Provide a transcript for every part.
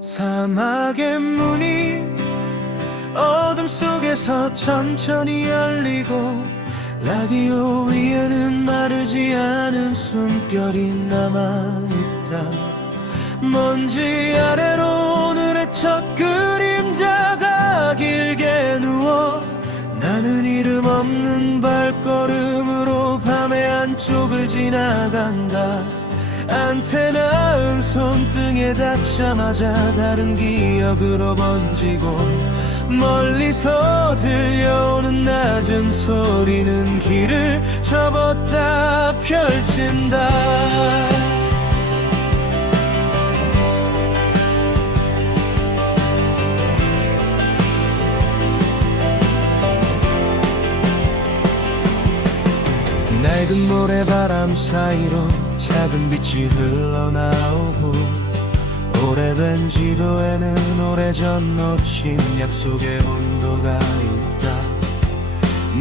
사막의 문이 어둠 속에서 천천히 열리고 라디오 위에는 마르지 않은 숨결이 남아있다. 먼지 아래로 오늘의 첫 그림자가 길게 누워 나는 이름 없는 발걸음으로 밤의 한쪽을 지나간다. 안테나은 손등에 닿자마자 다른 기억으로 번지고 멀리서 들려오는 낮은 소리는 길을 접었다 펼친다. 낡은 모래바람 사이로 작은 빛이 흘러나오고 오래된 지도에는 오래전 놓친 약속의 온도가 있다.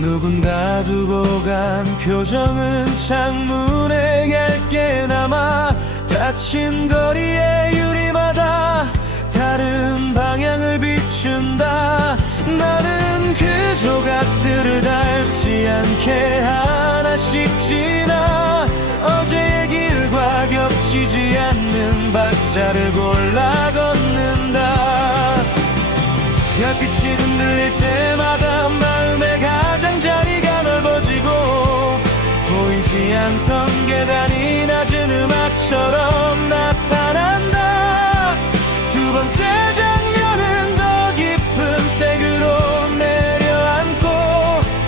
누군가 두고 간 표정은 창문에 얇게 남아 닫힌 거리의 유리마다 다른 방향을 비춘다. 나는 그 조각들을 닮지 않게 하나씩 지나 어제의 길과 겹치지 않는 박자를 골라 걷는다. 별빛이 흔들릴 때마다 마음의 가장자리가 넓어지고 보이지 않던 계단이 낮은 음악처럼 나타난다. 두 번째 장면은 더 깊은 색으로 내려앉고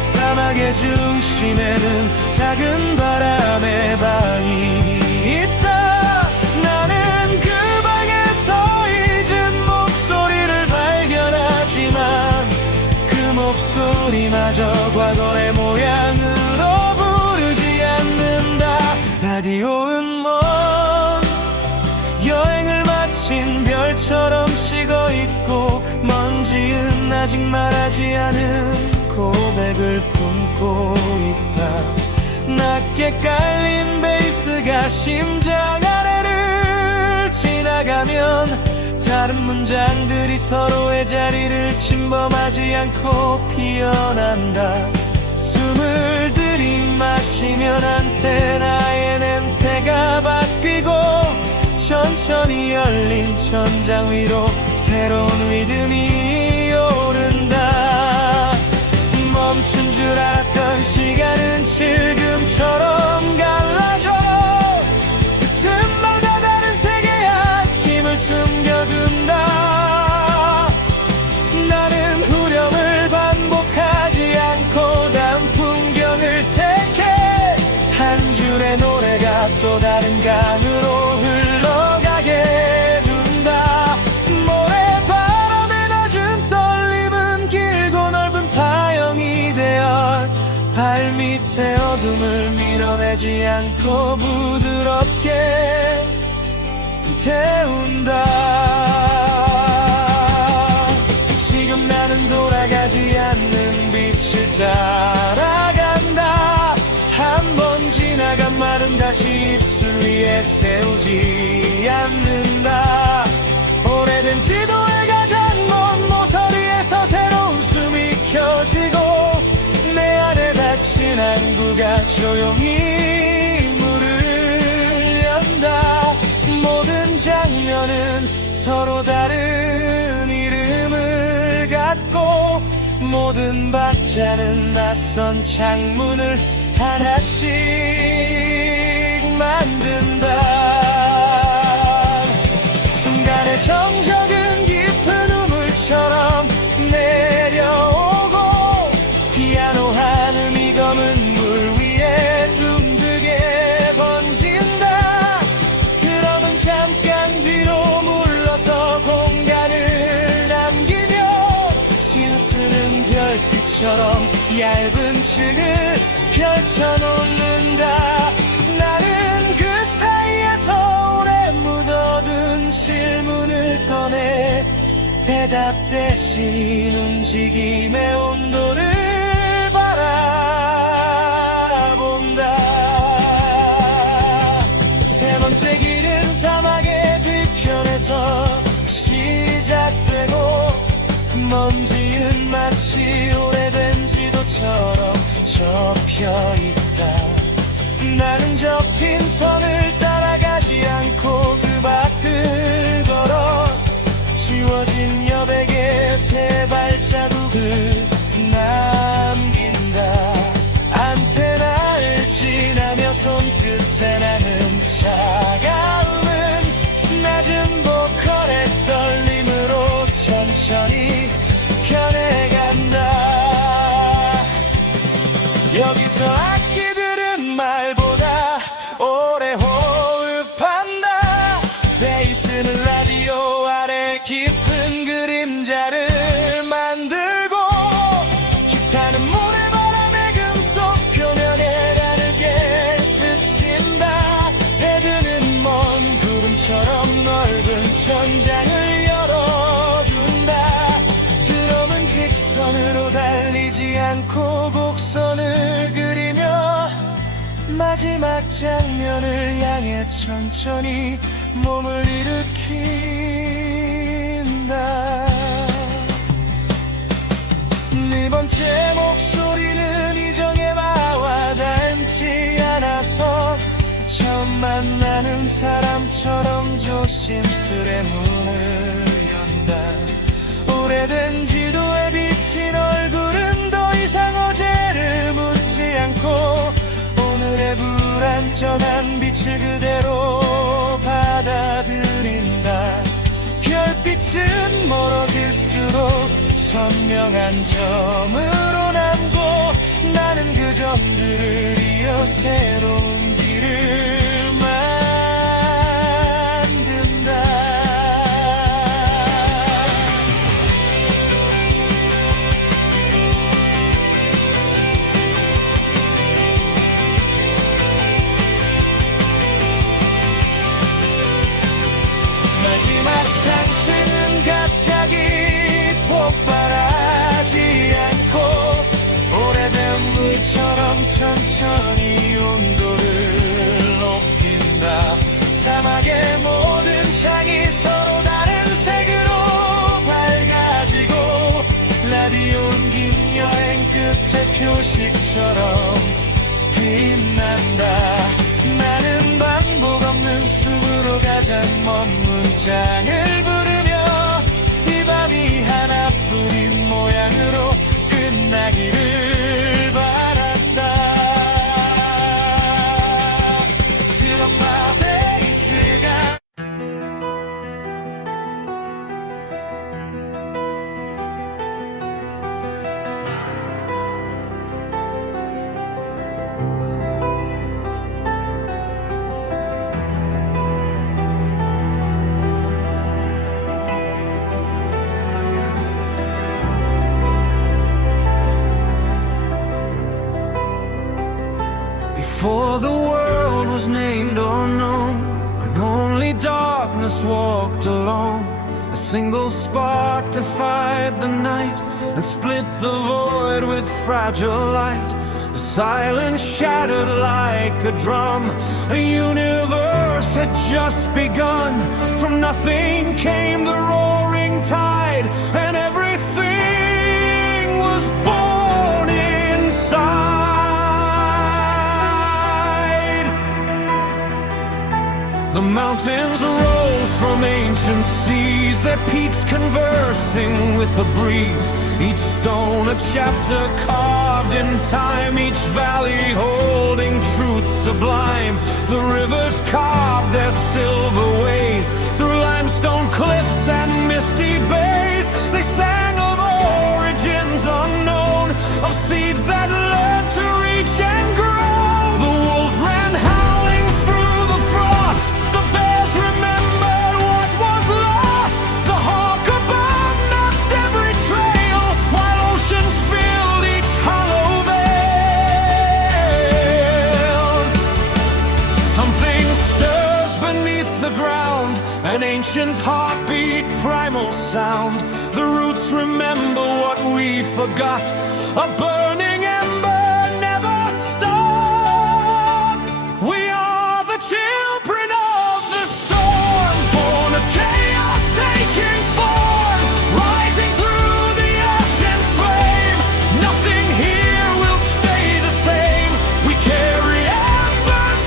사막의 중심에는 작은 바람의 방이 있다. 나는 그 방에서 잊은 목소리를 발견하지만 그 목소리마저 과거의 모양으로 부르지 않는다. 라디오는 먼 여행을 마친 별처럼 식어있고 먼지는 아직 말하지 않은 고백을 품고 있다. 낮게 깔린 베이스가 심장 아래를 지나가면 다른 문장들이 서로의 자리를 침범하지 않고 피어난다. 숨을 들이마시면 안테나의 냄새가 바뀌고 천천히 열린 천장 위로 새로운 리듬이 오른다. 멈춘 줄 알았던 시간은 지금처럼 갈라져 그 틈마다 다른 세계의 아침을 숨겨둔다. 나는 후렴을 반복하지 않고 다음 풍경을 택해 한 줄의 노래가 또 다른 강으로 흘러가게 둔다. 모래바람에 낮은 떨림은 길고 넓은 파형이 되어 발밑의 어둠을 밀어내지 않고 부드럽게 태운다. 지금 나는 돌아가지 않는 빛을 따라간다. 한 번 지나간 말은 다시 입술 위에 세우지 않는다. 오래된 지도의 가장 먼 모서리에서 새로운 숨이 켜지고 내 안에 닫힌 항구가 조용히 문을 연다. 모든 장면은 서로 다른 이름을 갖고 모든 박자는 낯선 창문을 하나씩 만든다. 순간의 정적은 깊은 우물처럼 내려오고 피아노 한음이 검은 물 위에 둥글게 번진다. 드럼은 잠깐 뒤로 물러서 공간을 남기며 신쓰는 별빛처럼 얇은 층을 펼쳐놓는다. 나는 그 사이에서 오래 묻어둔 질문을 꺼내 대답 대신 움직임의 온도를 바라본다. 세 번째 길은 사막의 뒤편에서 나는 접힌 선을 따라가지 않고 그 밖을 걸어 지워진 여백에 새 발자국을 남긴다. 안테나를 지나며 손끝에 나는 차가움은 낮은 보컬의 떨림으로 천천히 변해간다. 여기서 악기들은 말보다 오래 호흡한다. 베이스는 라디오 아래 깊은 그림자를 만들고 기타는 모래바람의 금속 표면에 다르게 스친다. 헤드는 먼 구름처럼 넓은 천장을 열어준다. 드럼은 직선으로 달리지 않고 곡선을 그리며 마지막 장면을 향해 천천히 몸을 일으킨다. 네 번째 목소리는 이정의 마와 닮지 않아서 처음 만나는 사람처럼 조심스레 문을 연다. 오래된 지도에 비친 얼굴은 더 이상 어제를 묻지 않고 오늘의 불안정한 빛을 그대로 받아들인다. 별빛은 멀어질수록 선명한 점으로 남고 나는 그 점들을 이어 새로운 길을 만든다. 마지막 상승은 갑자기 폭발하지 않고 오래된 물처럼 천천히 온도를 높인다. 사막의 모든 창이 서로 다른 색으로 밝아지고 라디오는 긴 여행 끝의 표식처럼 빛난다. 나는 반복 없는 숨으로 가장 먼 문장을 부르며 이 밤이 하나뿐인 모양으로 끝나기를 바란다. 드럼과 베이스가 Before the world was named or known, when only darkness walked alone, a single spark to fight the night and split the void with fragile light. The silence shattered like a drum. A universe had just begun. From nothing came the roaring tide, and everything was born inside. The mountains rose from ancient seas, their peaks conversing with the breeze. Each stone a chapter carved in time, each valley holding truth sublime. The rivers carved their silver ways through limestone cliffs and misty bays. They sang of origins unknown, of seeds that learned to reach and grow. The wolves ran howling through the frost, the bears remembered what was lost. The hawk above mapped every trail, while oceans filled each hollow vale. Something stirs beneath the ground, an ancient heartbeat, primal sound. The roots remember what we forgot, a burning ember never stopped. We are the children of the storm, born of chaos taking form, rising through the ash and flame. Nothing here will stay the same. We carry embers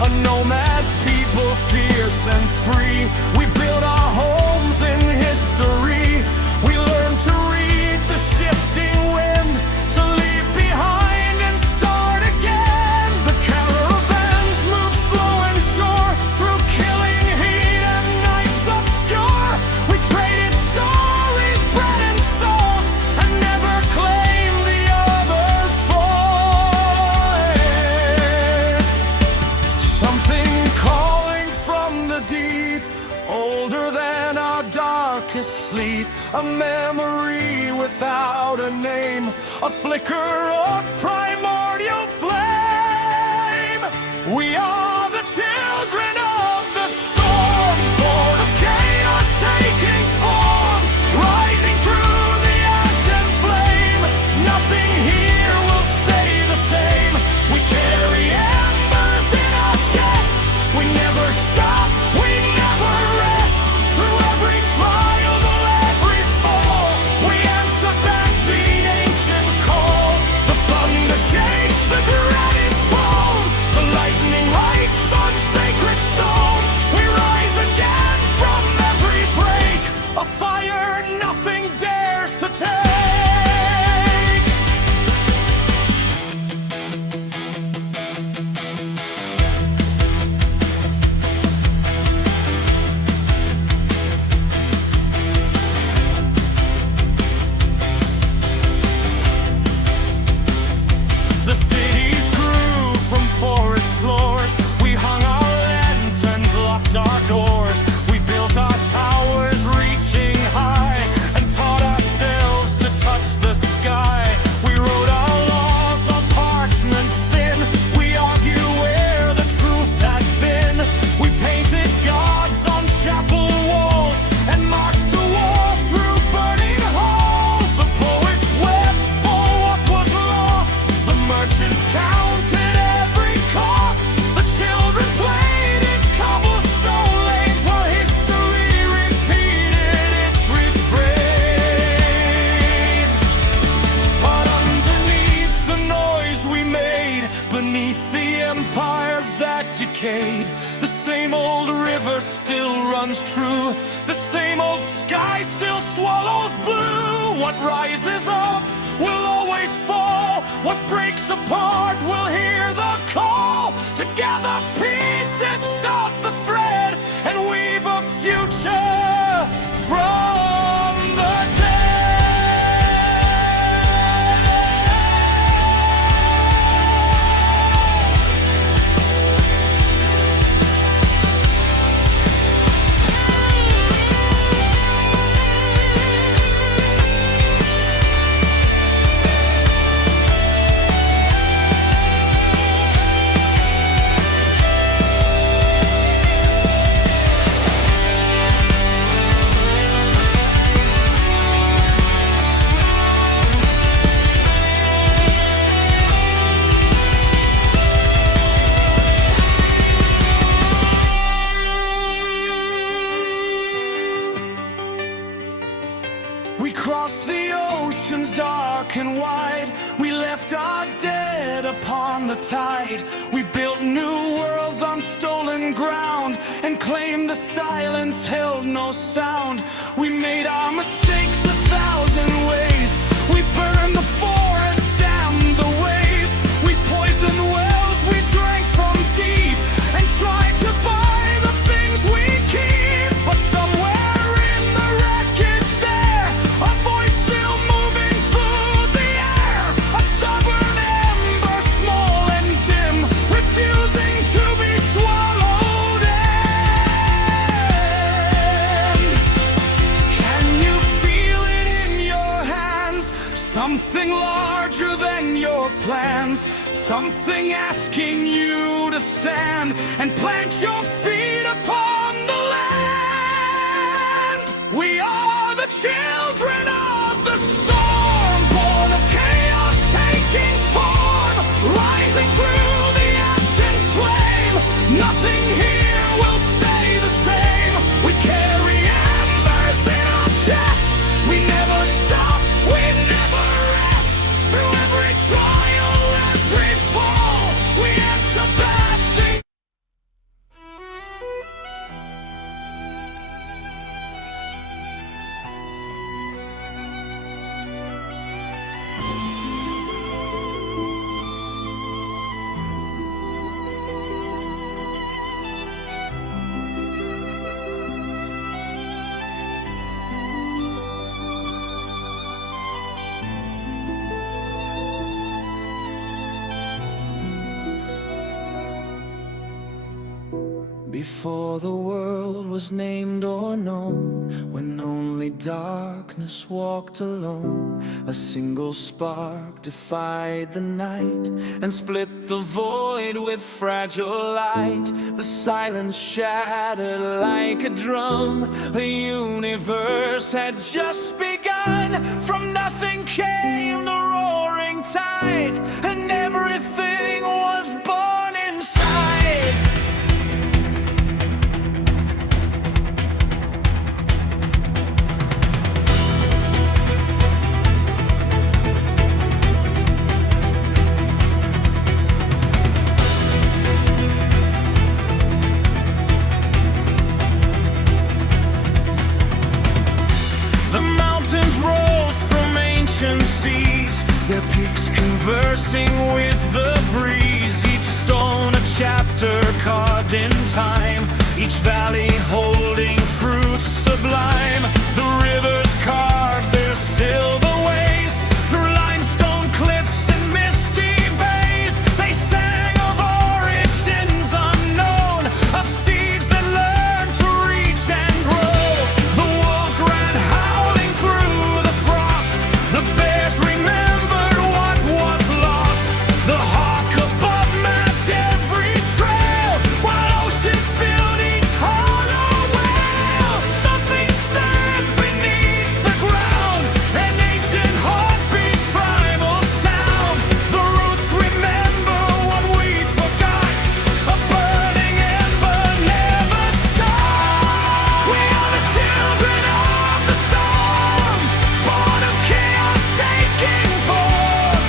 a nomad people, fierce and free. We build our homes in history. We learn to read the shifting wind, to leave behind and start again. The caravans move slow and sure through killing heat and nights obscure. We traded stories, bread and salt, and never claimed the others for it. Something calling from the deep, older than our darkest sleep. A memory without a name, a flicker of primordial flame. We are the children of the storm, born of chaos taking form, rising through the ash and flame. Nothing here will stay the same. We carry embers in our chest. We never stop, we never rest. Through every trial, every fall, we answer back the ancient call. The thunder shakes the granite bones, the lightning lights on sacred stones. We rise again from every break, a fire nothing dares to take. The cities grew from forest floors. We hung our lanterns, locked our doors. We built our towers reaching high, and taught ourselves to touch the sky. We wrote our laws on parchment thin. We argue where the truth had been. We painted gods on chapel walls and marched to war through burning halls. The poets wept for what was lost. The merchants counted every cost. The children played in cobblestone lanes while history repeated its refrains. But underneath the noise we made, beneath the empires that decayed, the same old river still runs true. The same old sky still swallows blue. What rises up will always fall. What breaks apart will hear the call. Together pieces start the thread and weave a future from the dead. We crossed the oceans dark and wide. We left our dead upon the tide. We built new worlds on stolen ground and claimed the silence held no sound. We made our mistakes 1,000 ways. We burned the forest, damned the ways. We poisoned wells we drank from deep and tried to buy the things we keep. But somewhere in the wreckage there, a voice still moving through the air. A stubborn ember, small and dim, refusing to be swallowed in. Can you feel it in your hands? Something larger than your plans. Something asking you to stand and plant your feet upon the land. We are the children of the storm, born of chaos taking form, rising through the ash and flame. Nothing here will stay the same. We carry embers in our chest. We never stop, we never rest. Through every trial, every fall, we answer bad things. Before the world was named or known, when only darkness walked alone, a single spark defied the night and split the void with fragile light. The silence shattered like a drum. A universe had just begun. From nothing came the roaring tide, and everything was born inside. The mountains rose from ancient seas, their peaks conversing with the breeze. Each stone a chapter carved in time, each valley holding truth sublime. The rivers carved their silver ways through limestone cliffs and misty bays. They sang of origins unknown, of seeds that learn to reach and grow. The wolves ran howling through the frost, the bears remembered what was lost. The hawk above mapped every trail, while oceans filled each hollow whale. Something stirs beneath the ground, an ancient heartbeat, primal sound. The roots remember what we forgot, a burning ember never stopped. We are the children of the storm, born of chaos taking form,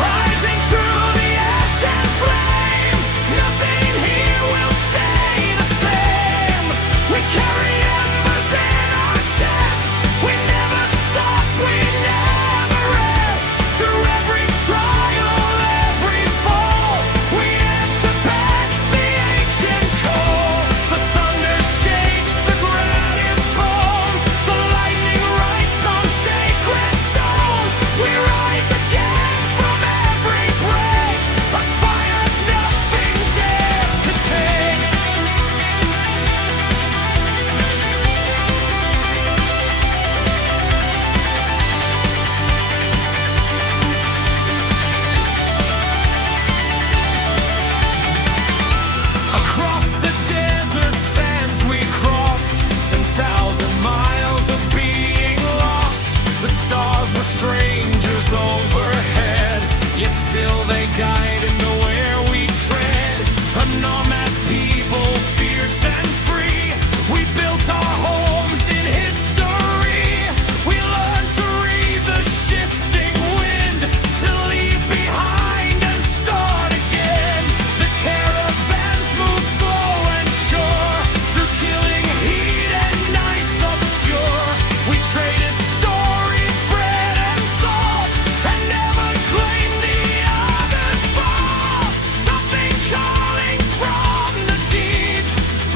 rising through the ash and flame. Nothing here will stay the same. We carry embers in our chest. We never stop, we never rest. Through every trial, every fall, we answer back the ancient call. The thunder shakes the granite bones, the lightning writes on sacred stones. We rise again from every break, a fire nothing dares to take. Across the desert sands we crossed, 10,000 miles of being lost. The stars were strangers overhead, yet still they guide into where we tread. A nomad people, fierce and free, we built our homes in history. We learned to read the shifting wind, to leave behind and start again. The caravans moved slow and sure, through killing heat and nights obscure. We traded stories, bread and salt, and never claimed the other's fault. Something calling from the deep,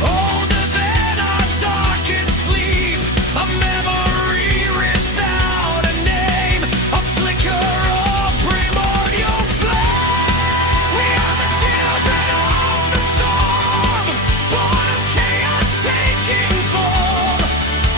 older than our darkest sleep. A memory without a name, a flicker of primordial flame. We are the children of the storm, born of chaos taking form,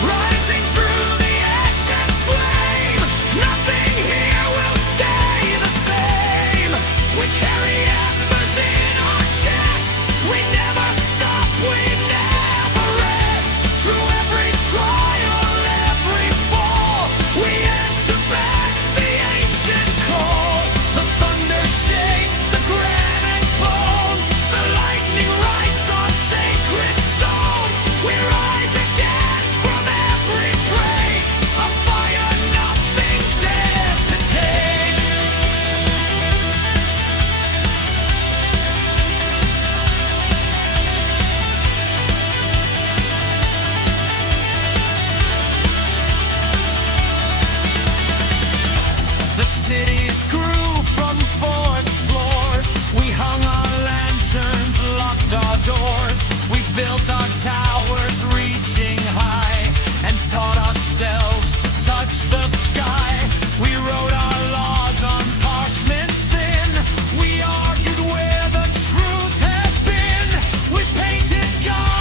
rising through the ash and flame. Nothing here will stay the same. We carry embers in our chest. We never stop, we never rest. Through every trial, every fall, we answer back the ancient call. The thunder shakes the granite bones, the lightning writes on sacred stones. We rise again from every break, a fire nothing dares to take. The cities grew from forest floors. We hung our lanterns, locked our doors. We built our towers reaching high, and taught ourselves to touch the sky. We wrote our laws on parchment thin. We argued where the truth had been. We painted God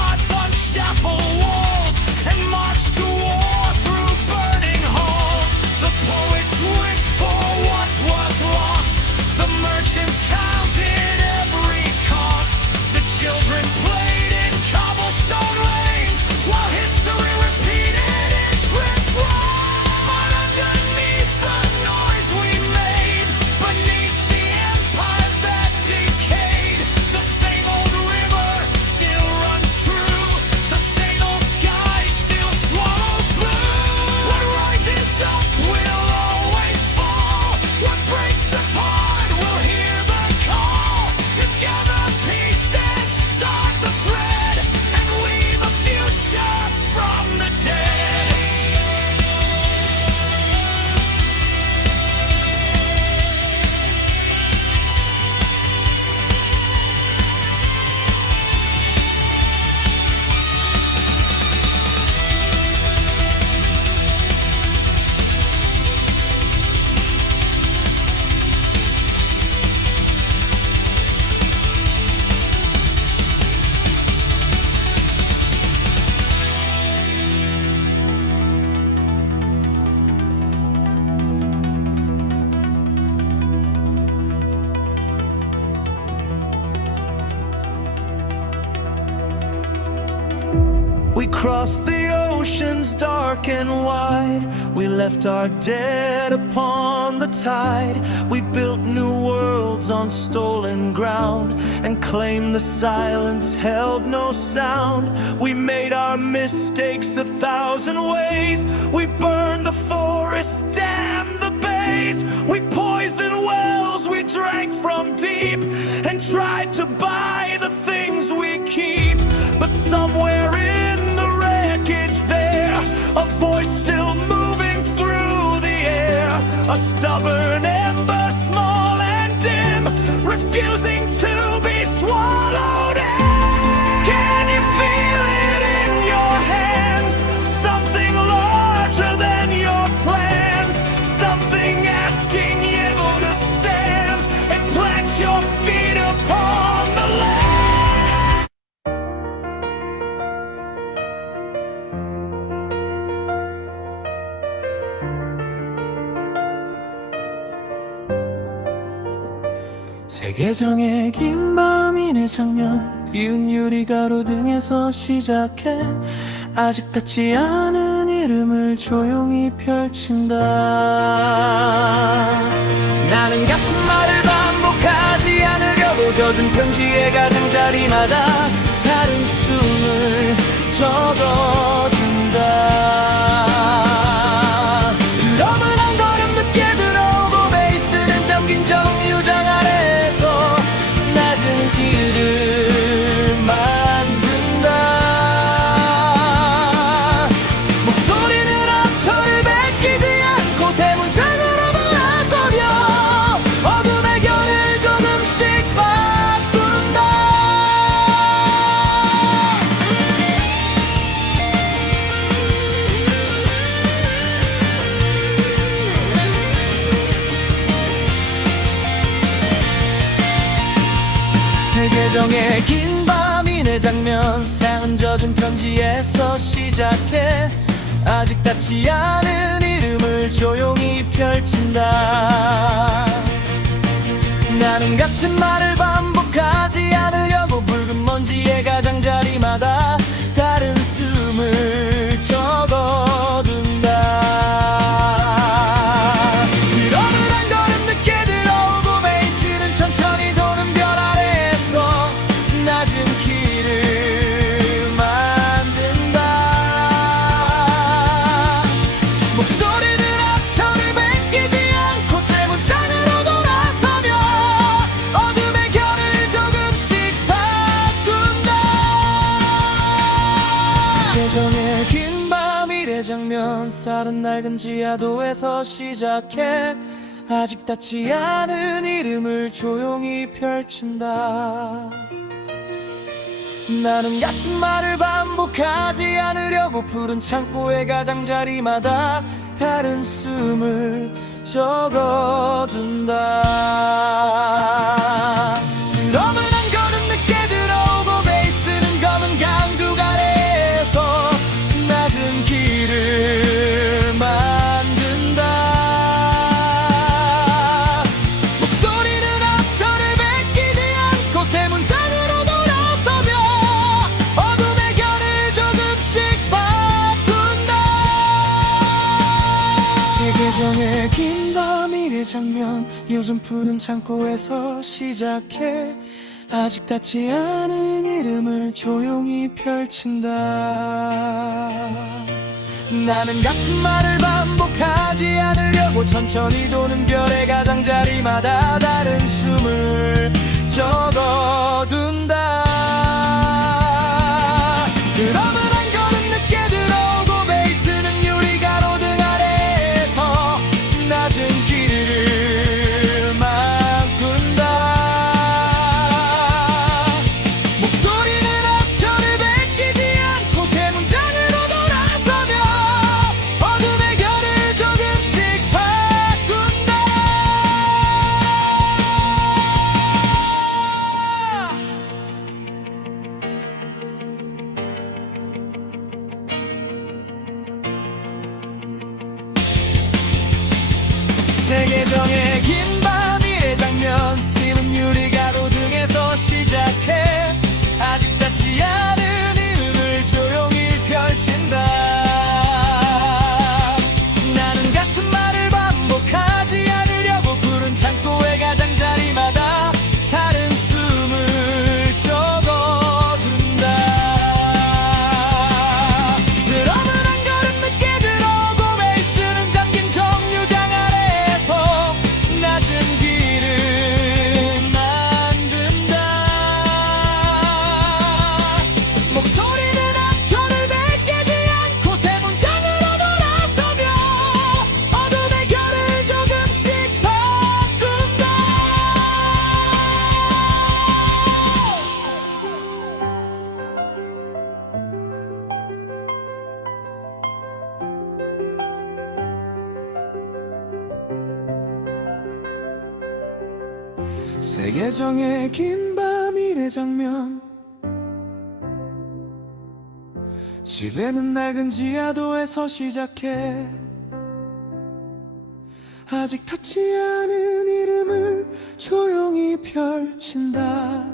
We crossed the oceans dark and wide. We left our dead upon the tide. We built new worlds on stolen ground and claimed the silence held no sound. We made our mistakes 1,000 ways. We burned the forest, dammed the bays. We poisoned wells, we drank from deep and tried to buy the things we keep. But somewhere in the wreckage there, a voice still moving through the air, a stubborn ember, small and dim, refusing to be swallowed in. Can you feel it in your hands? Something larger than your plans, something asking you to stand and plant your feet upon the land. 세계정의 긴 밤이네 장면, 비운 유리가로등에서 시작해 아직 닿지 않은 이름을 조용히 펼친다. 나는 같은 말을 반복하지 않으려고 젖은 편지의 가장자리마다 다른 숨을 적어둔다. 드럼은 한 걸음 늦게 들어오고 베이스는 잠긴 정류장 아래에서 낮은 길을 만든다. 목소리는 앞철을 베끼지 않고 새 문장으로 돌아서며 어둠의 결을 조금씩 바꾼다. 세계정의 긴 밤이네 장면, 상은 젖은 편지에서 시작해 아직 닿지 않은 이름을 조용히 펼친다. 나는 같은 말을 반복하지 않으려고 붉은 먼지의 가장자리마다 다른 숨을 적어둔다. 드럼은 한 걸음 늦게 들어오고 베이스는 천천히 도는 별 아래에서 낮은 길을 만든다. 목소리는 앞철을 베끼지 않고 새 문장으로 돌아서며 어둠의 결을 조금씩 바꾼다. 세계정의 긴 밤이래 장면, 쌀은 낡은 지하도에서 시작해 아직 닿지 않은 이름을 조용히 펼친다. 나는 같은 말을 반복하지 않으려고 푸른 창고의 가장자리마다 다른 숨을 적어둔다. 드럼은 한 걸음 늦게 들어오고 베이스는 검은 강둑 아래에서 낮은 길을 만든다. 목소리는 앞철을 베끼지 않고 새 문장으로 돌아서며 어둠의 결을 조금씩 바꾼다. 세계정의 긴 밤이래 장면, 요즘 푸른 창고에서 시작해 아직 닿지 않은 이름을 조용히 펼친다. 나는 같은 말을 반복하지 않으려고 천천히 도는 별의 가장자리마다 다른 숨을 적어둔다. 드럼은 한 걸음 늦게 들어오고 베이스는 유리가로등 아래에서 낮은 길을 바꾼다. 목소리는 앞철을 베끼지 않고 새 문장으로 돌아서며 어둠의 결을 조금씩 바꾼다. 세계정의 긴 밤일의 장면 집에는 낡은 지하도에서 시작해 아직 닿지 않은 이름을 조용히 펼친다.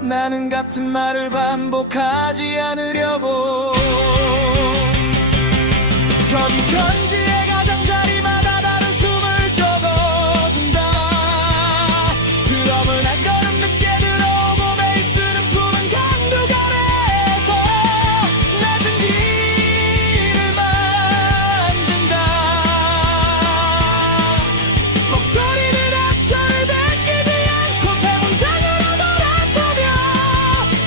나는 같은 말을 반복하지 않으려고 저기 편지의 가장자리마다 다른 숨을 적어둔다. 드럼은 한 걸음 늦게 들어오고 베이스는 푸른 강둑 아래에서 낮은 길을 만든다. 목소리는 앞절을 뺏기지 않고 새 문장으로 돌아서며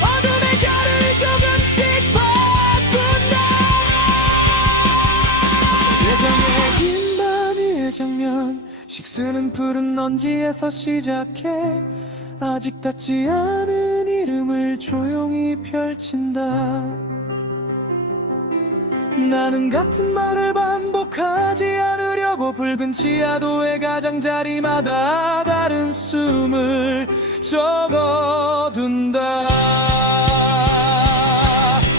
어둠의 결을 조금씩 바꾼다. 세계정의 긴 밤 위의 장면 식스는 푸른 먼지에서 시작해 아직 닿지 않은 이름을 조용히 펼친다. 나는 같은 말을 반복하지 않으려고 붉은 지하도의 가장자리마다 다른 숨을 적어둔다.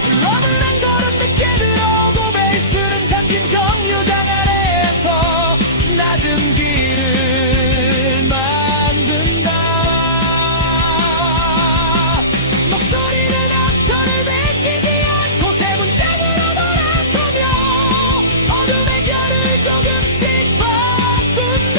드럼은 한 걸음 늦게 들어오고 베이스는 잠긴 정류장 아래에서 낮은 길을 만든다. 목소리는 앞절을 뺏기지 않고 새 문장으로 돌아서며 어둠의 결을 조금씩 바꾼다.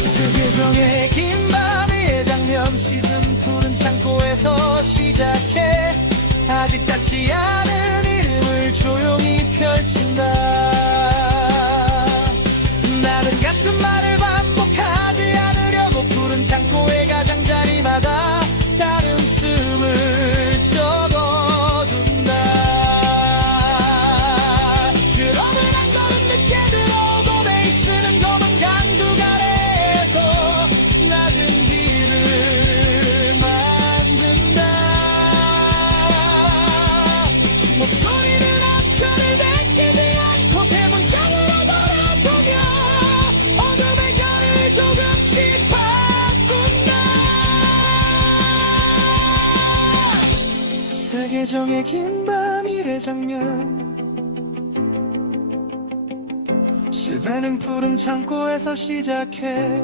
세계정의 긴 밤 위의 장면 씻은 푸른 창고에서 시작해 아직 닿지 않은 이름을 조용히 펼친다. 나는 같은 말을 반복하지 않으려고 푸른 창고의 가장자리마다 다른 숨을 적어둔다. 드럼은 한 걸음 늦게 들어오고 베이스는 검은 강둑 아래에서 낮은 길을 만든다. 목소리는 앞절을 뺏기지 않고 새 문장으로 돌아서며 어둠의 결을 조금씩 바꾼다. 세계정의 긴 밤일의 장면 실내는 푸른 창고에서 시작해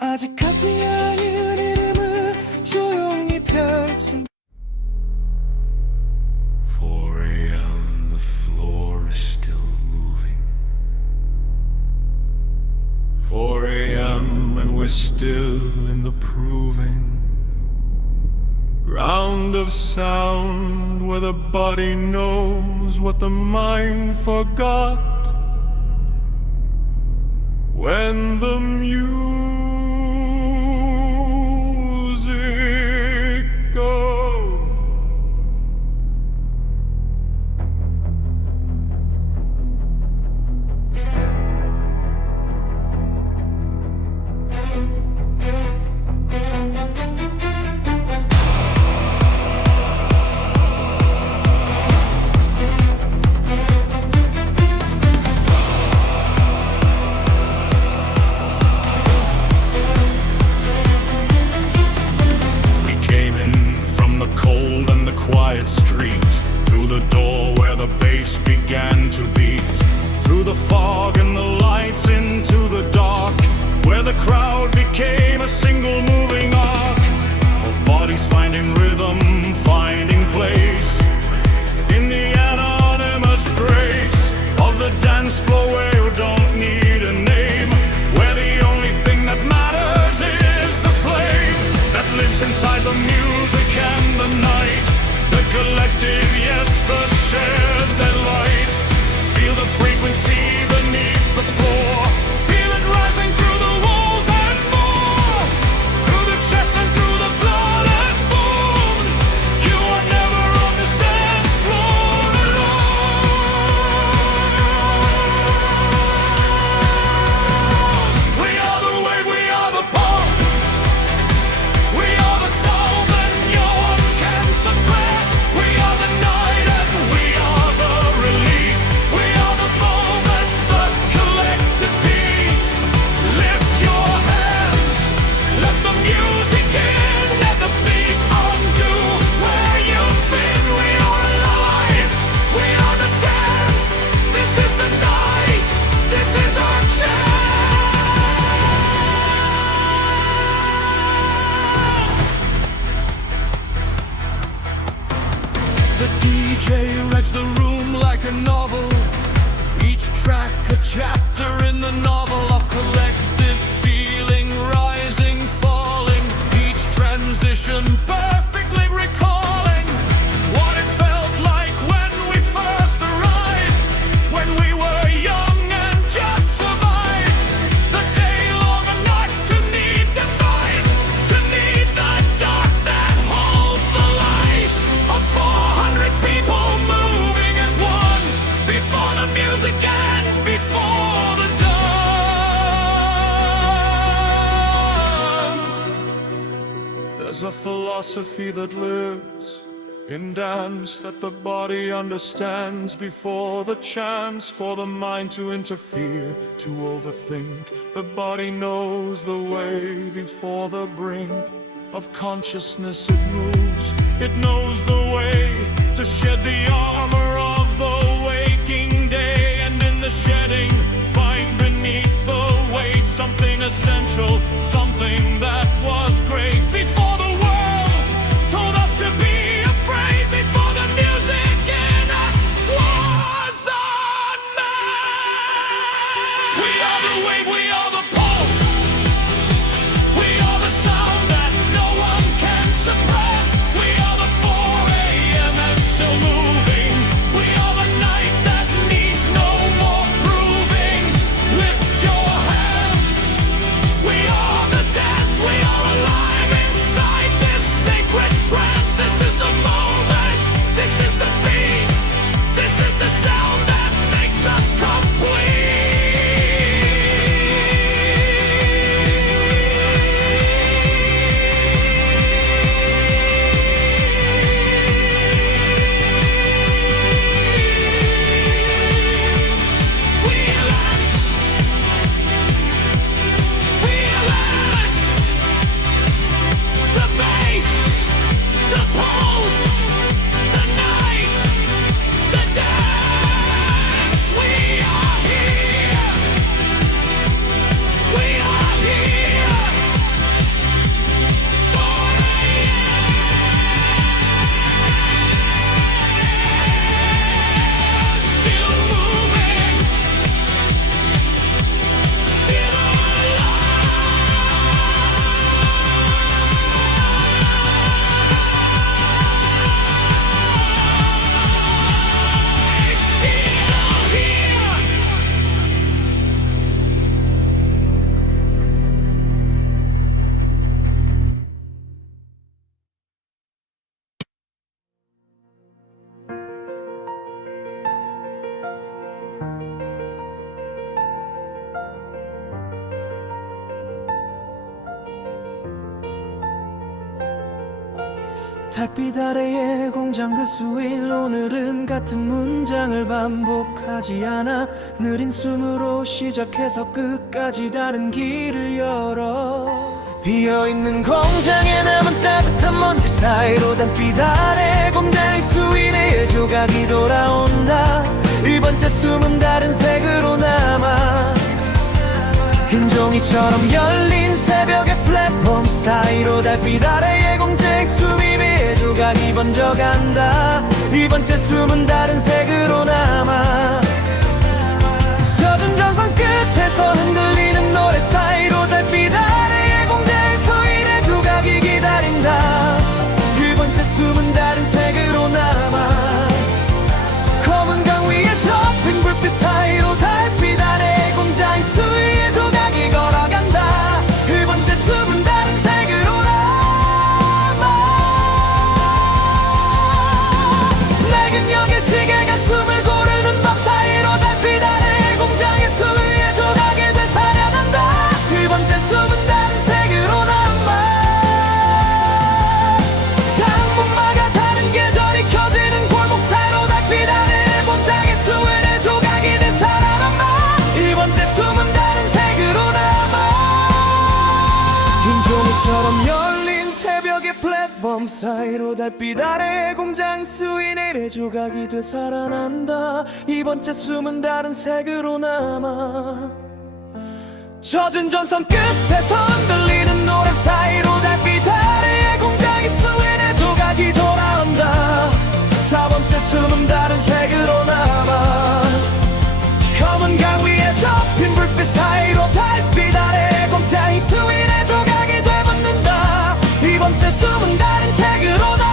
아직 닿지 않은 이름을 조용히 펼친 4 a.m. the floor is still moving. 4 a.m. and we're still in the proving ground of sound where the body knows what the mind forgot. When the music goes, we came in from the cold and the quiet street, through the door where the bass began to beat, through the fog and the lights into the dark, where the crowd became a single moving arc of bodies finding rhythm, finding place in the anonymous grace of the dance floor where you don't need a name, where the only thing that matters is the flame that lives inside the music and the night, the collective, yes, the shared delight. Feel the frequency beneath the floor, feel it rising through the walls and more, through the chest and through the blood and bone. You are never on this dance floor alone. We are the wave, we are the pulse. The DJ writes the room like a novel, each track a chapter in the novel of collective feeling, rising, falling, each transition perfectly recalling what it felt like when we first arrived, when we were young and just survived the day long and night to need the fight, to need the dark that holds the light of 400 people moving as one before the music ends, before the dawn. There's a philosophy that lives in dance that the body understands before the chance for the mind to interfere, to overthink. The body knows the way before the brink of consciousness it moves. It knows the way to shed the armor of the waking day, and in the shedding find beneath the weight something essential, something that was great before the world told us to be afraid, before the music in us was unmanned. We are the wave, we are the pulse, we are the sound that no one can suppress. We are the 4 a.m. and still moving. We are the night that needs no more proving. Lift your hands. We are the dance. We are alive inside this sacred trance. This is the moment. This is the beat. This is the sound that makes us complete. The bass, the pulse, the night, the dance. We are here. We are here. 4 a.m. Still moving. Still alive. Still here. 달빛 아래의 공장 그 수일, 오늘은 같은 문장을 반복하지 않아. 느린 숨으로 시작해서 끝까지 다른 길을 열어. 비어있는 공장에 남은 따뜻한 먼지 사이로 달빛 아래 공장의 수일의 조각이 돌아온다. 1번째 숨은 다른 색으로 남아. 흰 종이처럼 열린 새벽의 플랫폼 사이로 달빛 아래의 공책 수미비의 조각이 번져간다. 2번째 숨은 다른 색으로 남아. 젖은 전선 끝에서 흔들리는 노래 사이로 달빛 아래의 공책 수일의 조각이 기다린다. 1번째 숨은 다른 색으로 남아. 검은 강 위에 접힌 불빛 사이로 달빛 아래의 공장의 수위의 조각이 걸어간다. 1번째 숨은 다른 색으로 남아. 낡은 역의 시계가 숨을 고르는 밤 사이로 달빛 아래의 공장의 수위의 조각이 되살아난다. 1번째 숨은 다른 색으로 남아. 창문마가 다른 계절이 켜지는 골목 사이로 달빛 아래의 공장의 수위의 조각이 되살아난다. 2번째 숨은 다른 색으로 남아. 흰 종이처럼 열린 새벽의 플랫폼 사이로 달빛 아래의 공장 수인의 조각이 되살아난다. 2번째 숨은 다른 색으로 남아. 젖은 전선 끝에서 흔들리는 노래 사이로 달빛 아래의 공장의 수인의 조각이 돌아온다. 4번 숨은 다른 색으로 남아 검은 강 위에 접힌 불빛 사이로 달빛 아래 공장이 수인의 조각이 되묻는다 이 번째 숨은 다른 색으로 남아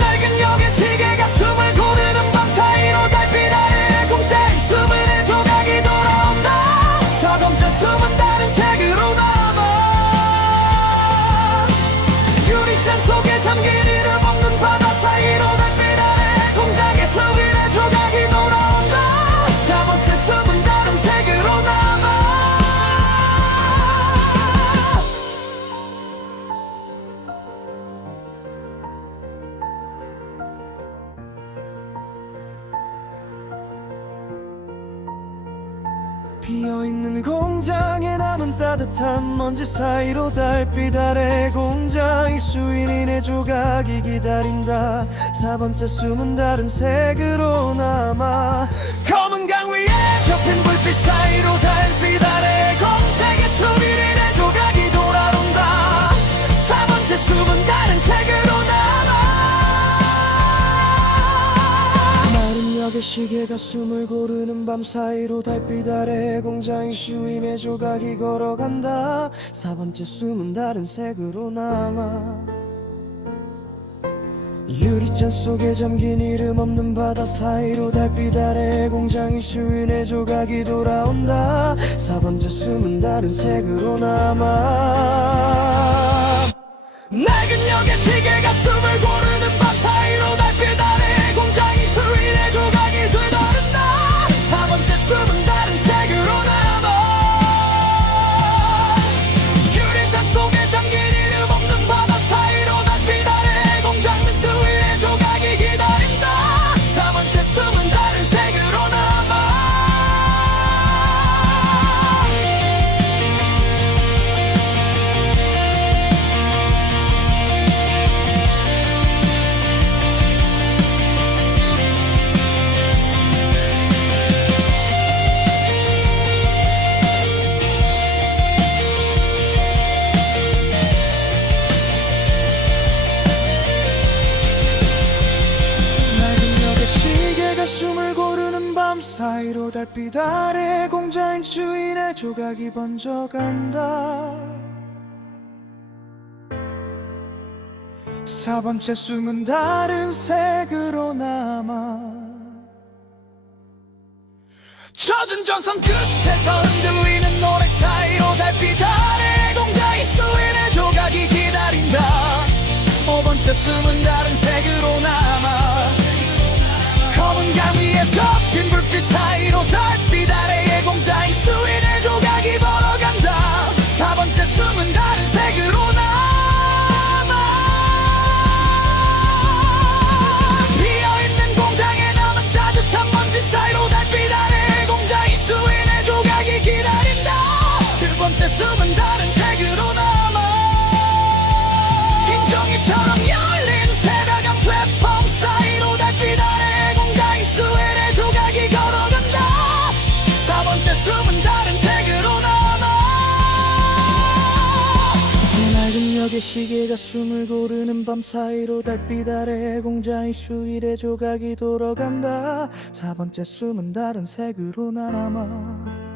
낡은 역의 시계가 숨을 고르는 밤 사이로 달빛 아래 공장이 수인의 조각이 돌아온다 사 번째 숨은 다른 색으로 남아 유리창 속에 잠긴 이름 없는 바다 사이로 달빛 아래 공장의 수인의 조각이 돌아온다 사 번째 숨은 다른 색으로 남아 비어있는 공장에 남은 따뜻한 먼지 사이로 달빛 아래 공장이 수인의 조각이 기다린다 사 번째 숨은 다른 색으로 남아 검은 강 위에 접힌 불빛 사이로 달빛 아래 공장의 수인의 조각이 돌아온다 사 번째 숨은 다른 색으로 남아 마른 역의 시계가 숨을 고르는 밤 사이로 달빛 아래 공장의 수인의 조각이 걸어간다 사 번째 숨은 다른 색으로 남아 유리잔 속에 잠긴 이름 없는 바다 사이로 달빛 아래 공장의 수인의 조각이 돌아온다 사 번째 숨은 다른 색으로 남아 낡은 역의 시계가 숨을 고르는 밤 사이로 달빛 아래 공장의 수인의 조각이 되돌린다 사 번째 숨은 다른 색으로 남아 유리잔 속에 잠긴 이름 없는 바다 사이로 달빛 아래 공장의 수인의 조각이 기다린다 사 번째 숨은 다른 색으로 남아 숨을 고르는 밤 사이로 달빛 아래 공장의 수인의 조각이 번져간다 사 번째 숨은 다른 색으로 남아 젖은 전선 끝에서 흔들리는 노래 사이로 달빛 아래 공장의 수인의 조각이 기다린다 오 번째 숨은 다른 색으로 남아 검은 강 위에 접힌 불빛 사이로 달빛 아래의 공장의 수인의 조각이 벌어간다 사 번째 숨은 다른 색으로 남아 비어있는 공장에 남은 따뜻한 먼지 사이로 달빛 아래의 공장의 수인의 조각이 기다린다 두 번째 숨은 다른 색으로 남아 흰 종이처럼 열린 세다간 플랫폼 사이로 달빛 아래 수인의 조각이 걸어간다 사 번째 숨은 다른 색으로 남아 낡은 역의 시계가 숨을 고르는 밤 사이로 달빛 아래 공장의 수인의 조각이 돌아간다 사 번째 숨은 다른 색으로 남아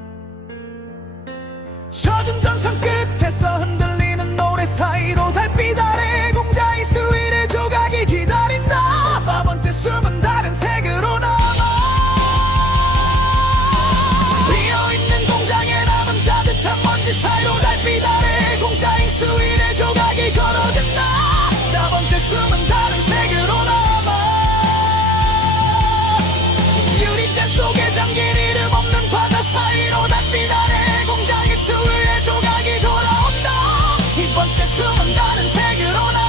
젖은 전선 끝에서 흔들리는 노래 사이로 달빛 아래 공장의 수인의 조각이 기다린다 사 번째 숨은 다른 색으로 남아 비어있는 공장에 남은 따뜻한 먼지 사이로 달빛 아래 공장의 수인의 조각이 걸어진다 사 번째 숨은 다른 색으로 남아 유리잔 속에 잠긴 이름 없는 바다 사이로 달빛 아래 공장의 수인의 조각이 돌아온다 이 번째 숨은 다른 색으로 남아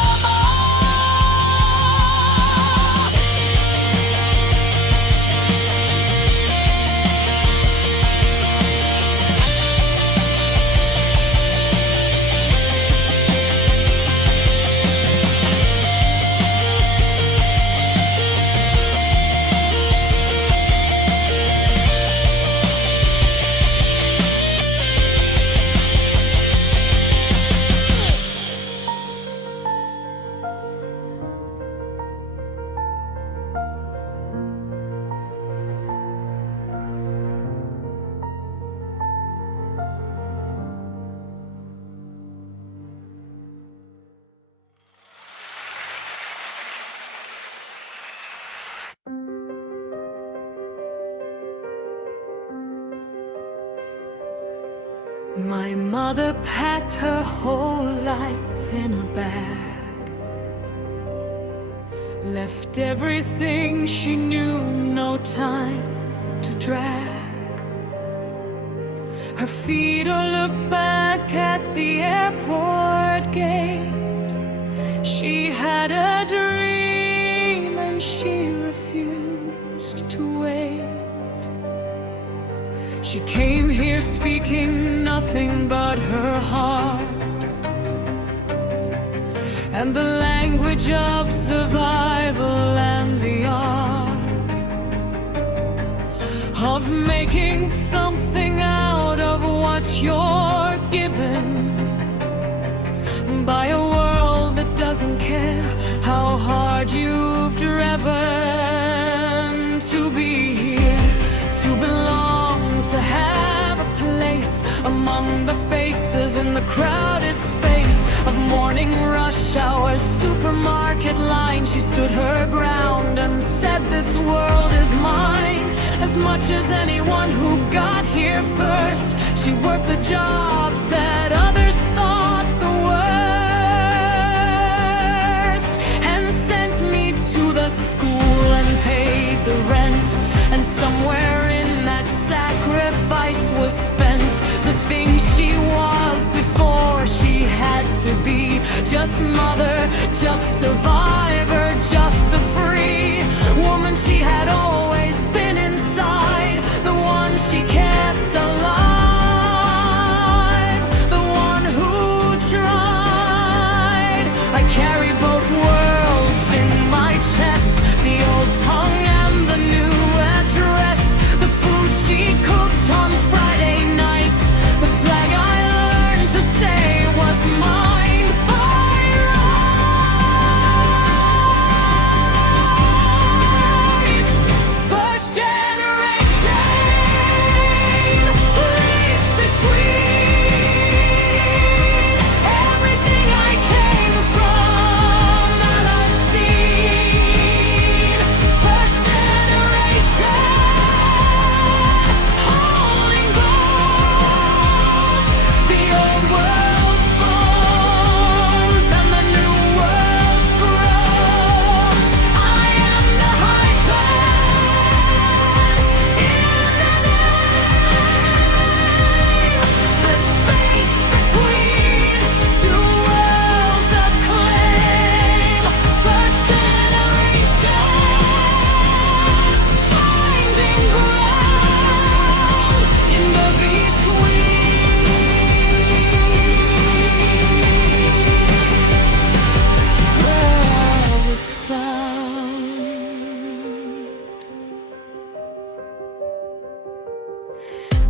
My mother packed her whole life in a bag, left everything she knew, no time to drag her feet or look back at the airport gate. She had a dream and she refused to wait. She came here speaking nothing but her heart and the language of survival and the art of making something out of what you're given by a world that doesn't care how hard you've driven to be here, to belong, to have a place among the faces in the crowded space of morning rush hour, supermarket line. She stood her ground and said, this world is mine, as much as anyone who got here first. She worked the jobs that others thought the worst, and sent me to the school and paid the rent. And somewhere in that sacrifice was spent the thing she was before she had to be. Just mother, just survivor, just the free woman she had always been inside, the one she kept alive, the one who tried. I carry both worlds in my chest, the old tongue and the new address, the food she cooked on Friday nights, the flag I learned to say was mine by right. First generation, raised between everything I came from and I've seen. First generation, holding both the old world's bones and the new world's growth. I am the hyphen in the name, the space between two worlds of claim. First generation, finding ground in the between. Where was found.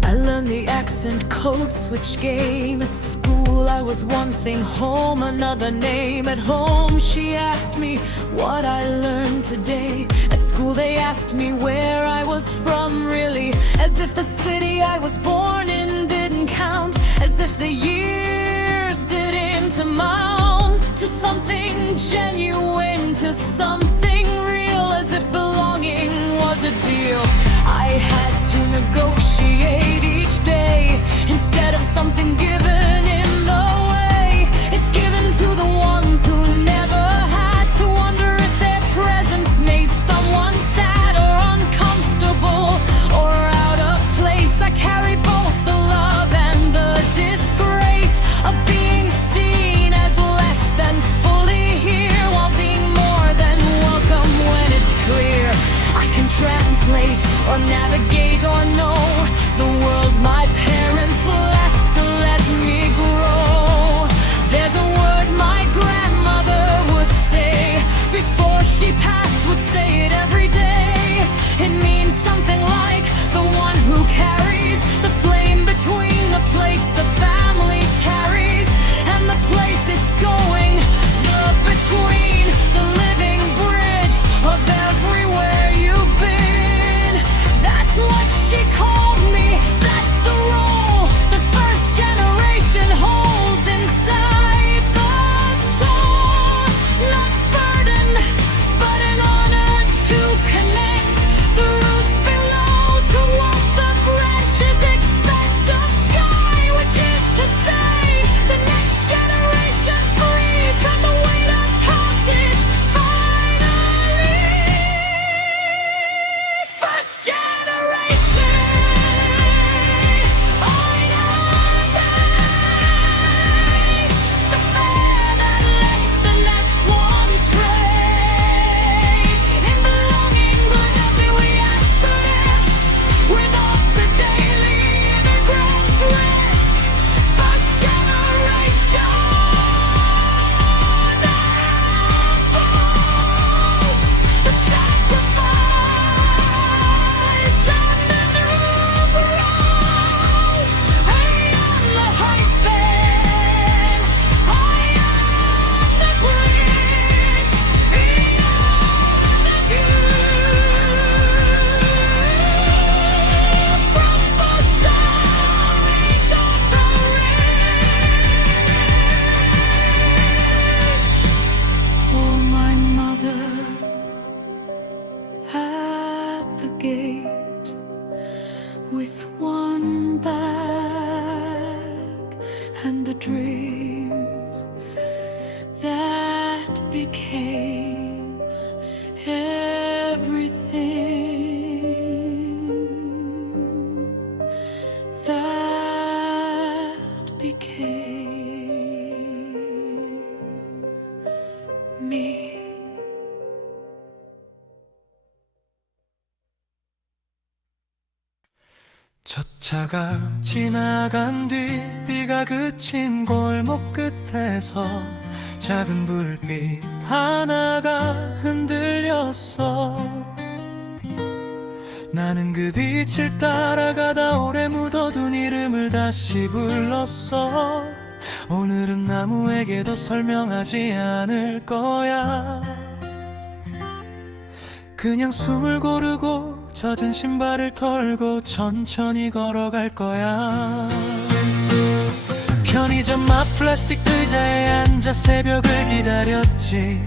I learned the accent code switch game. At school I was one thing, home another name. At home she asked me what I learned today. At school they asked me where I was from, really, as if the city I was born in didn't count, as if the years didn't amount to something genuine, to something real, as if belonging was a deal I had to negotiate each day, instead of something given in the way. It's given to the ones who never had to wonder if their presence made someone sad or uncomfortable or out of place. I carry both the love and the disgrace of being seen as less than fully here, while being more than welcome when it's clear I can translate or navigate or know the world my parents left to let me became everything. That became me. 첫 차가 지나간 뒤 비가 그친 골목 끝에서 작은 불빛 하나가 흔들렸어. 나는 그 빛을 따라가다 오래 묻어둔 이름을 다시 불렀어. 오늘은 아무에게도 설명하지 않을 거야. 그냥 숨을 고르고 젖은 신발을 털고 천천히 걸어갈 거야. 편의점 앞 플라스틱 의자에 앉아 새벽을 기다렸지.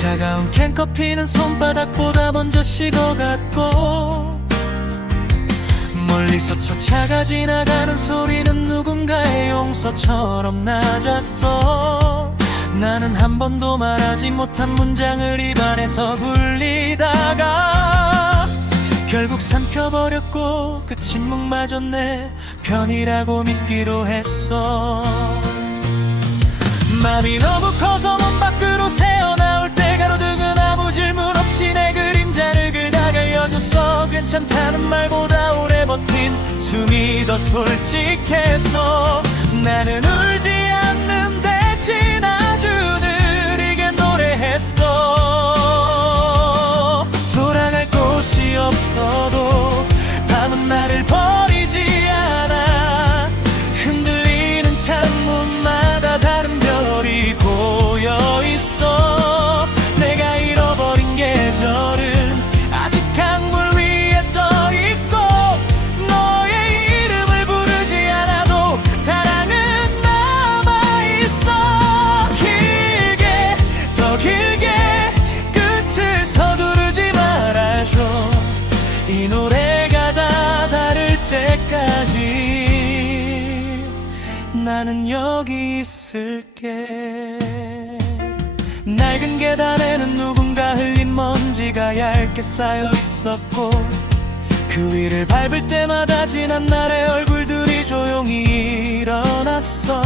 차가운 캔커피는 손바닥보다 먼저 식어갔고, 멀리서 저 차가 지나가는 소리는 누군가의 용서처럼 낮았어. 나는 한 번도 말하지 못한 문장을 입안에서 굴리다가 결국 삼켜버렸고, 그 침묵마저 내 편이라고 믿기로 했어. 맘이 너무 커서 문 밖으로 새어나올 때 가로등은 아무 질문 없이 내 그림자를 긁다 알려줬어. 괜찮다는 말보다 오래 버틴 숨이 더 솔직해서 나는 울지 않는 대신 아주 느리게 노래했어. 돌아갈 곳이 없어도 밤은 나를 버리지 않아. 흔들리는 창문마다 다른 별이 보여있어. 내가 잃어버린 계절은 아직 강물 위에 떠있고, 너의 이름을 부르지 않아도 사랑은 남아있어. 길게 더 길게 끝을 서두르지 말아줘. 이 노래가 다 다를 때까지 나는 여기 있을게. 낡은 계단에는 누군가 흘린 먼지가 얇게 쌓여 있었고, 그 위를 밟을 때마다 지난 날의 얼굴들이 조용히 일어났어.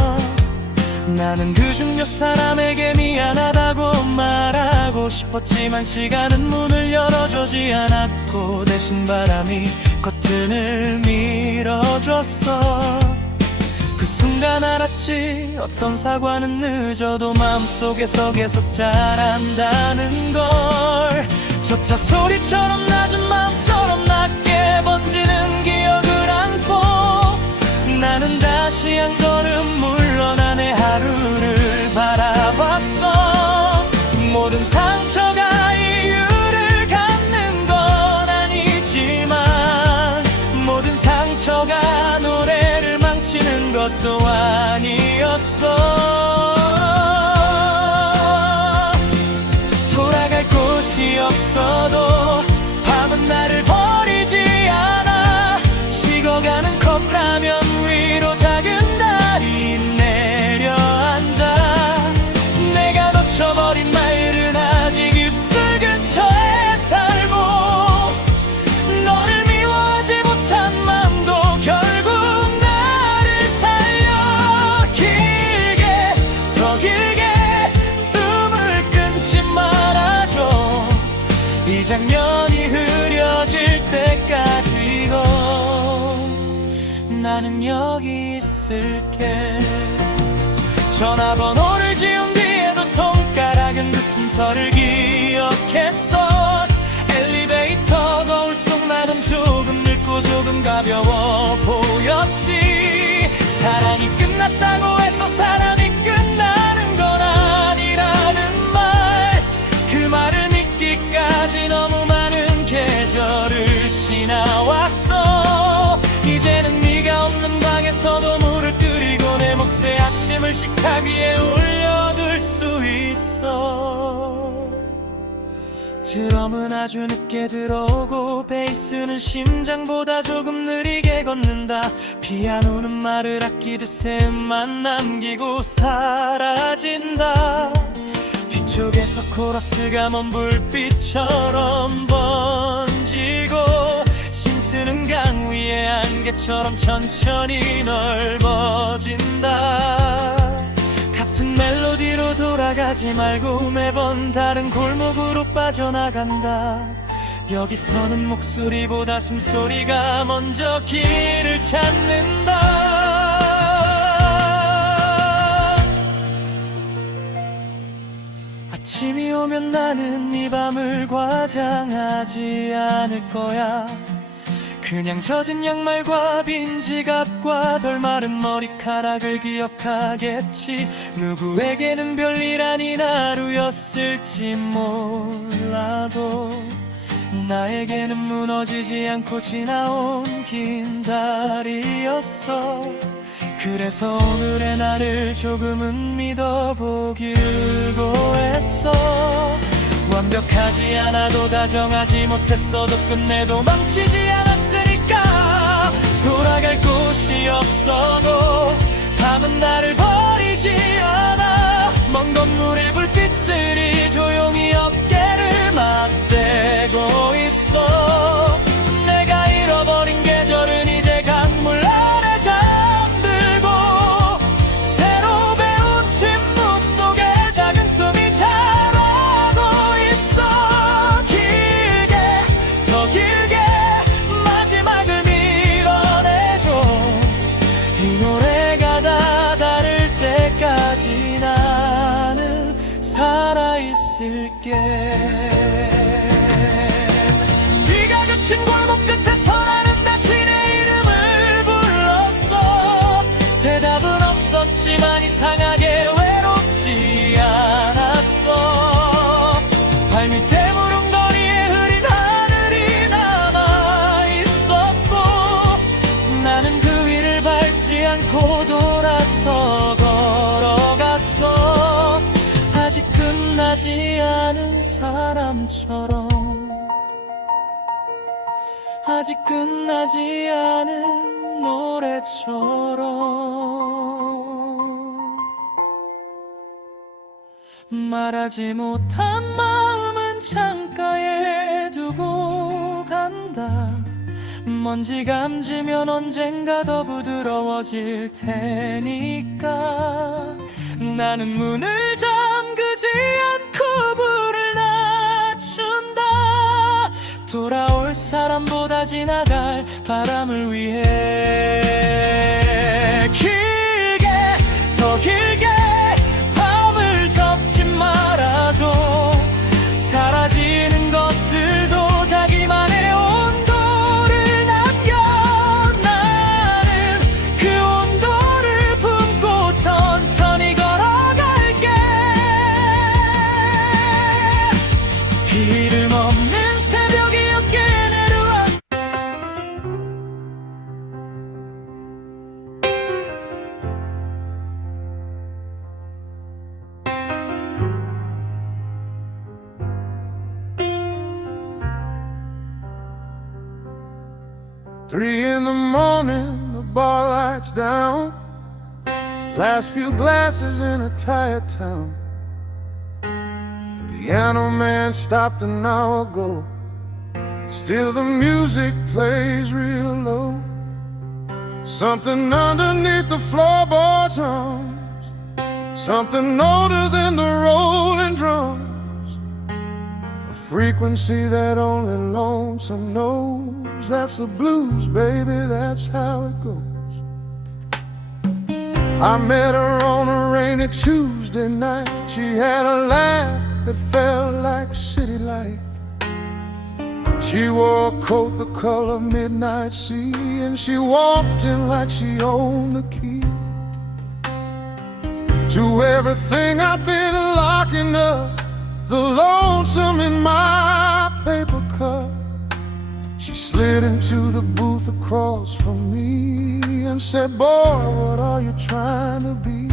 나는 그중 몇 사람에게 미안하다고 말하고 싶었지만 시간은 문을 열어주지 않았고, 대신 바람이 커튼을 밀어줬어. 그 순간 알았지. 어떤 사과는 늦어도 마음속에서 계속 자란다는 걸. 저 차 소리처럼 낮은 마음처럼 낮게 번지는 기억을 안고, 나는 다시 한 걸음 물러나 내 하루를 바라봤어. 모든 상처가 이유를 갖는 건 아니지만, 모든 상처가 노래를 망치는 것도 아니었어. 돌아갈 곳이 없어도 밤은 나를 버리지 않아. 식어가는 컵라면 위로 작은 달이 내려앉아. 내가 놓쳐버린 말은 아직 입술 근처에 살고, 너를 미워하지 못한 맘도 결국 나를 살려. 길게 더 길게 숨을 끊지 말아줘. 이 장면이 흐려질 때까지고 나는 여기 있을게. 전화번호를 지운 뒤에도 손가락은 그 순서를 기억했어. 엘리베이터 거울 속 나는 조금 늙고 조금 가벼워 보였지. 사랑이 끝났다고 해서 사람이 끝나는 건 아니라는 말, 그 말을 믿기까지 너무 많은 계절을 지나왔어. 이제는 네가 없는 방에서도 물을 끓이고 내 몫의 아침을 식탁 위에 올려둘 수 있어. 드럼은 아주 늦게 들어오고, 베이스는 심장보다 조금 느리게 걷는다. 피아노는 말을 아끼듯 새 음만 남기고 사라진다. 뒤쪽에서 코러스가 먼 불빛처럼 번지고 심쓰는 강 위의 안개처럼 천천히 넓어진다. 같은 멜로디로 돌아가지 말고 매번 다른 골목으로 빠져나간다. 여기서는 목소리보다 숨소리가 먼저 길을 찾는다. 아침이 오면 나는 이 밤을 과장하지 않을 거야. 그냥 젖은 양말과 빈 지갑과 덜 마른 머리카락을 기억하겠지. 누구에게는 별일 아닌 하루였을지 몰라도 나에게는 무너지지 않고 지나온 긴 달이었어. 그래서 오늘의 나를 조금은 믿어보기로 했어. 완벽하지 않아도 다정하지 못했어도 끝내도 망치지 않았으니까. 돌아갈 곳이 없어도 밤은 나를 버리지 않아. 먼 건물의 불빛들이 조용히 어깨를 맞대고 있어. 내가 잃어버린 계절은 이제 강물 아래 잠들고 새로 배운 침묵 속에 작은 숨이 자라고 있어. 길게 더 길게 마지막을 밀어내줘. 이 노래가 다 다를 때까지 나는 살아있을게. 네가 그친 골목 끝에서 나는 다시 내 이름을 불렀어. 대답은 없었지만 이상하게 외롭지 않았어. 발밑에 무릉거리에 흐린 하늘이 남아있었고 나는 그 위를 밟지 않고 돌아서 걸어갔어. 아직 끝나지 않은 사람처럼, 아직 끝나지 않은 노래처럼. 말하지 못한 마음은 창가에 두고 간다. 먼지 감지면 언젠가 더 부드러워질 테니까. 나는 문을 잠그지 않고 불을 낮춘다. 돌아올 사람보다 지나갈 바람을 위해. 길게 더 길게 밤을 접지 말아줘. 사라지는 것들도 자기만의 온도를 남겨. 나는 그 온도를 품고 천천히 걸어갈게. 이름 없는 새벽이 어깨에 내려앉. Three in the morning, the bar lights down. Last few glasses in a tired town. Piano man stopped an hour ago. Still the music plays real low. Something underneath the floorboards hums. Something older than the rolling drums. A frequency that only lonesome knows. That's the blues, baby, that's how it goes. I met her on a rainy Tuesday night. She had a laugh that felt like city light. She wore a coat the color midnight sea, and she walked in like she owned the key to everything I've been locking up, the lonesome in my paper cup. She slid into the booth across from me and said, boy, what are you trying to be?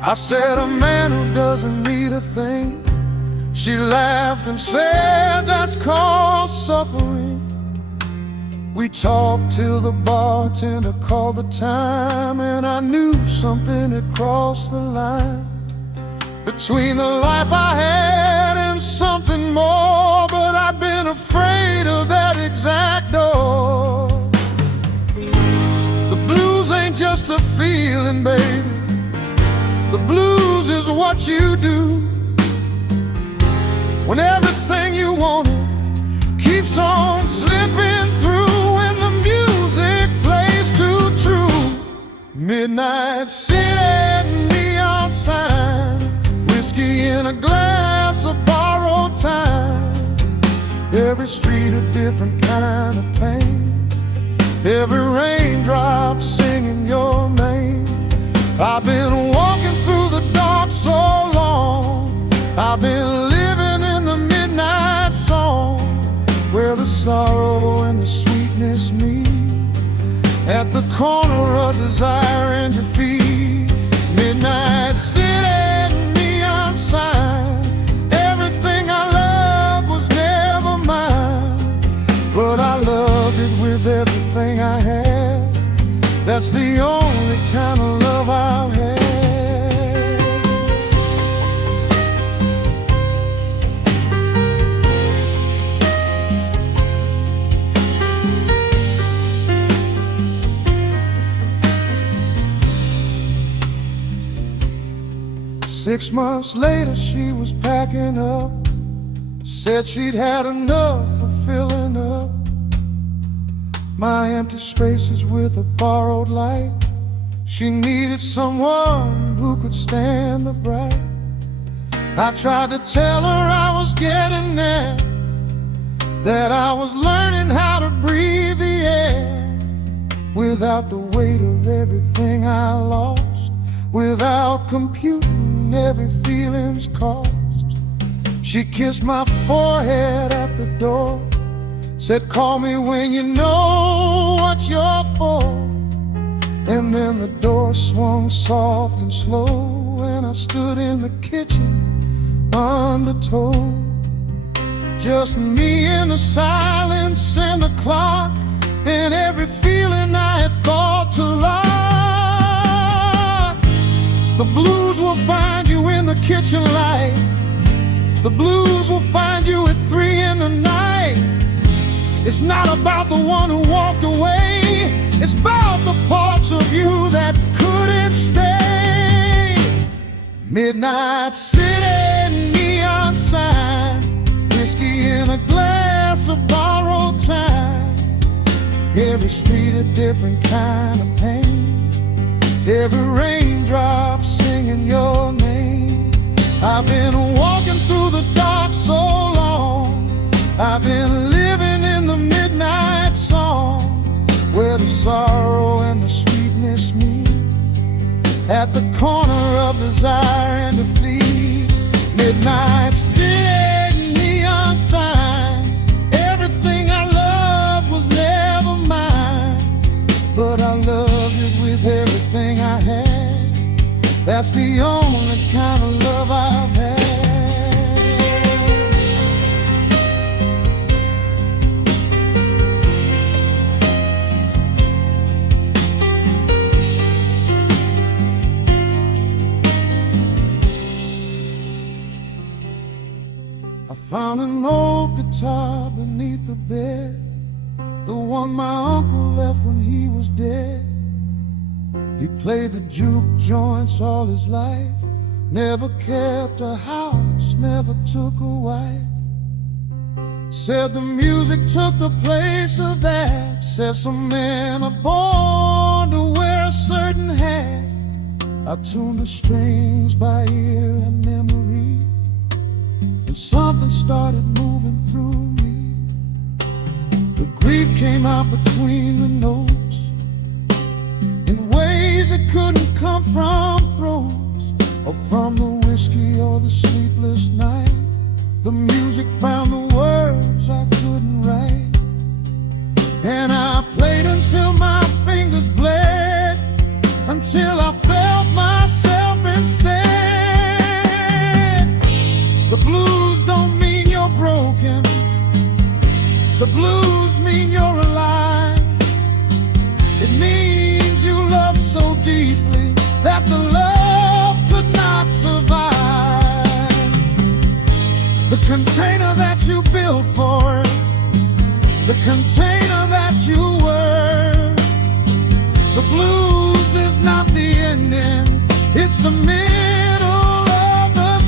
I said, a man who doesn't need a thing. She laughed and said, that's called suffering. We talked till the bartender called the time, and I knew something had crossed the line. between the life I had and something more, but I've been afraid of that exact door. The blues ain't just a feeling, baby. The blues is what you do when everything you wanted keeps on slipping through, when the music plays too true. Midnight city, neon sign, whiskey in a glass of borrowed time. Every street a different kind of pain, every raindrop singing your name. I've been walking through the dark so long, I've been living in the midnight song, where the sorrow and the sweetness meet at the corner of desire and defeat. Midnight city, neon sign, everything I loved was never mine, but I loved it with everything I had. That's the only kind of love I've had. 6 months later she was packing up, said she'd had enough of filling up my empty spaces with a borrowed light. She needed someone who could stand the bright. I tried to tell her I was getting there, that I was learning how to breathe the air without the weight of everything I lost, without computing every feeling's cost. She kissed my forehead at the door, said call me when you know what you're for. And then the door swung soft and slow, and I stood in the kitchen undertow. Just me and the silence and the clock, and every feeling I had thought to lock. The blues will find you in the kitchen light, the blues will find you at 3 in the night. It's not about the one who walked away, it's about the parts of you that couldn't stay. Midnight city, neon sign, whiskey in a glass of borrowed time. Every street a different kind of pain, every raindrop singing your name. I've been walking through the dark so long, I've been living in the midnight song, where the sorrow and the sweetness meet at the corner of desire and defeat. Midnight city, neon sign, everything I loved was never mine, but I loved it with everything I had. That's the only kind of love I've had. I found an old guitar beneath the bed, the one my uncle left when he was dead. He played the juke joints all his life, never kept a house, never took a wife. Said the music took the place of that, said some men are born to wear a certain hat. I tuned the strings by ear and memory, and something started moving through me. The grief came out between the notes in ways that couldn't come from throats, or from the whiskey or the sleepless night. The music found the words I couldn't write, and I played until my fingers bled, until I felt myself instead. The blues don't mean you're broken, the blues mean you're alive. It means you love so deeply that the love could not survive. container that you were. The blues is not the ending, it's the middle of the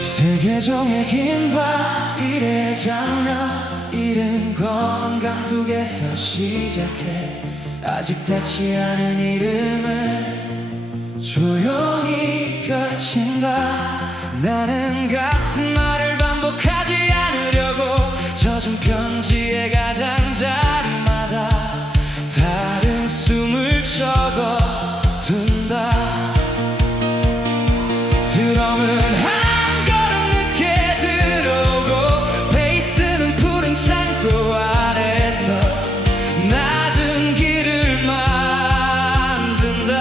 세계정의 긴 밤 일의 장면 이른 검은 강둑에서 시작해 아직 닿지 않은 이름을 조용히 펼친다. 나는 같은 말을 반복하지 않으려고 젖은 편지의 가장자리마다 다른 숨을 적어둔다. 드럼은 한 걸음 늦게 들어오고 베이스는 푸른 창고 아래서 낮은 길을 만든다.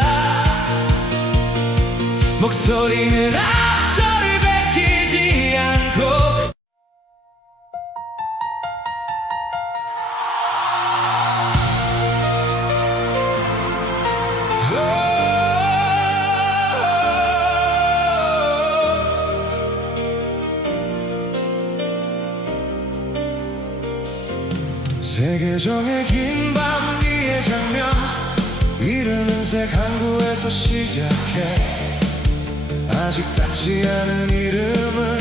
목소리는 앞절을 베끼지 않고 세계정의 긴 밤 위의 장면 이르는 색 항구에서 시작해 아직 닿지 않은 이름을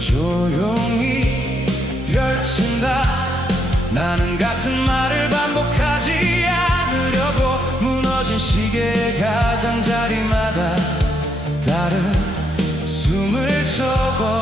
조용히 펼친다. 나는 같은 말을 반복하지 않으려고 무너진 시계의 가장자리마다 다른 숨을 적어